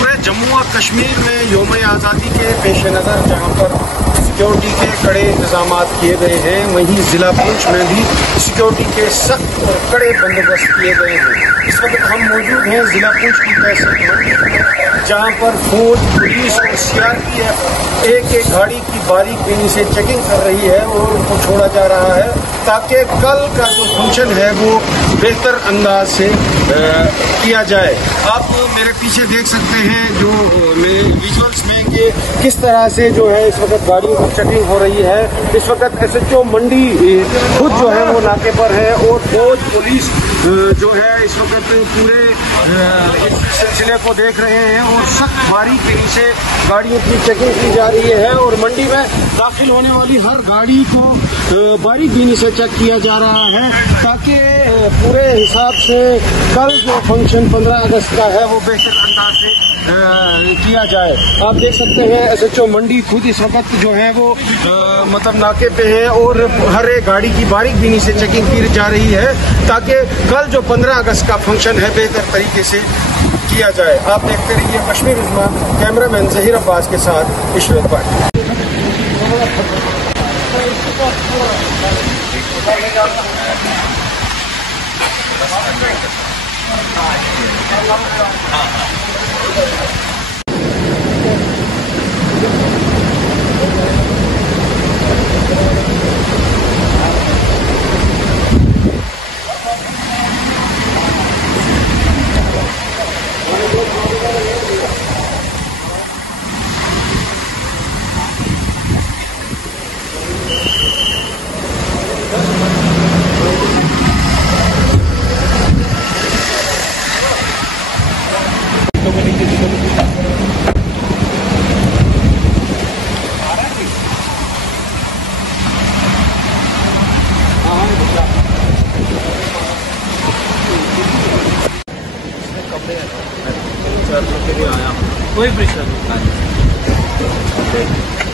पूरे जम्मू और कश्मीर में यौम आज़ादी के पेश नज़र जहाँ पर सिक्योरिटी के कड़े इंतजाम किए गए हैं, वहीं ज़िला पुंछ में भी सिक्योरिटी के सख्त और कड़े बंदोबस्त किए गए हैं। इस वक्त हम मौजूद हैं ज़िला पुंछ की तहसील में, जहाँ पर फौज, पुलिस और सीआरपीएफ एक एक गाड़ी की बारीक से चेकिंग कर रही है और उनको छोड़ा जा रहा है ताकि कल का जो फंक्शन है वो बेहतर अंदाज से किया जाए। आप मेरे पीछे देख सकते हैं जो मेरे विजुअल्स में कि किस तरह से जो है इस वक्त गाड़ियों की चेकिंग हो रही है। इस वक्त एसएचओ मंडी खुद जो है वो नाके पर है और फौज, पुलिस जो है इस वक्त पूरे इस सिलसिले को देख रहे हैं और सख्त बारीकी से गाड़ियों की चेकिंग की जा रही है और मंडी में दाखिल होने वाली हर गाड़ी को बारीकी से चेक किया जा रहा है ताकि पूरे हिसाब से कल जो फंक्शन 15 अगस्त का है वो बेहतर अंदाज से किया जाए। आप देख सकते हैं एसएचओ मंडी खुद इस वक्त जो है वो मतलब नाके पे है और हर एक गाड़ी की बारीकी से चेकिंग की जा रही है ताकि कल जो 15 अगस्त का फंक्शन है बेहतर तरीके से किया जाए। आप देखते रहिए कश्मीर उज़्मा, कैमरामैन ज़हीर अब्बास के साथ इशरत भाई। कोई प्रश्न नहीं।